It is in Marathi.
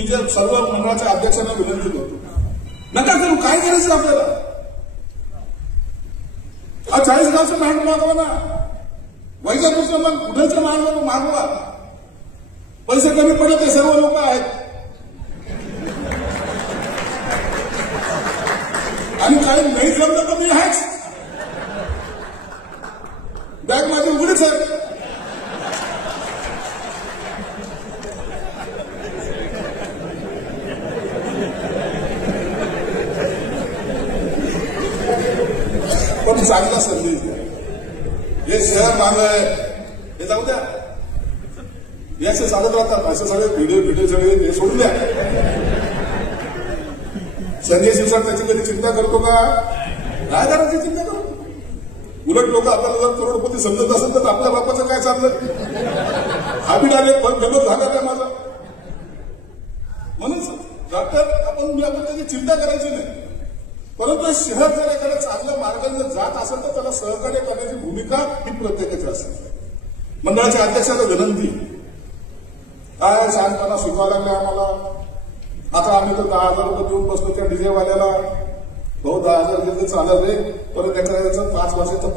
मी जे सर्व मंडळाच्या अध्यक्षांना विनंती करतो, नका करू, काय करायचं आपल्याला? 40 गावचं मार्ग मागवा ना, वैजापूरचं मग कुठलचं मार्ग मागवा. पैसे कमी पडले ते सर्व लोक आहेत आणि काही नाही जमलं तर मी आहेच. बॅग माझी उघडीच आहे. पण चांगला संदेश द्या. हे शहर मागं आहे हे जाऊ द्या, हे असे चालत राहतात. असं सगळे व्हिडिओ सगळे हे सोडून द्या. संजय शिरसाट त्याची कधी चिंता करतो का? काय करायची चिंता करतो? उलट लोक आपल्याला जर करोडपती समजत असेल तर आपल्या बापाचं काय चाललं? हा बी डायरेक्ट फेमस झाला काय माझा? म्हणून आपण त्याची चिंता करायची नाही. परंतु शहर जर एखाद्या चांगल्या मार्गाने जात असेल तर त्याला सहकार्य करण्याची भूमिका ही प्रत्येकाची असेल. मंडळाच्या अध्यक्षाला विनंती, काय शांतपणा शिकवायला लागले आम्हाला. आता आम्ही तर 10,000 रुपये देऊन बसलो त्या डीजेवाल्याला. भाऊ 10,000 दिले चालत रे, परत एखाद्याचं 5 वर्षाचं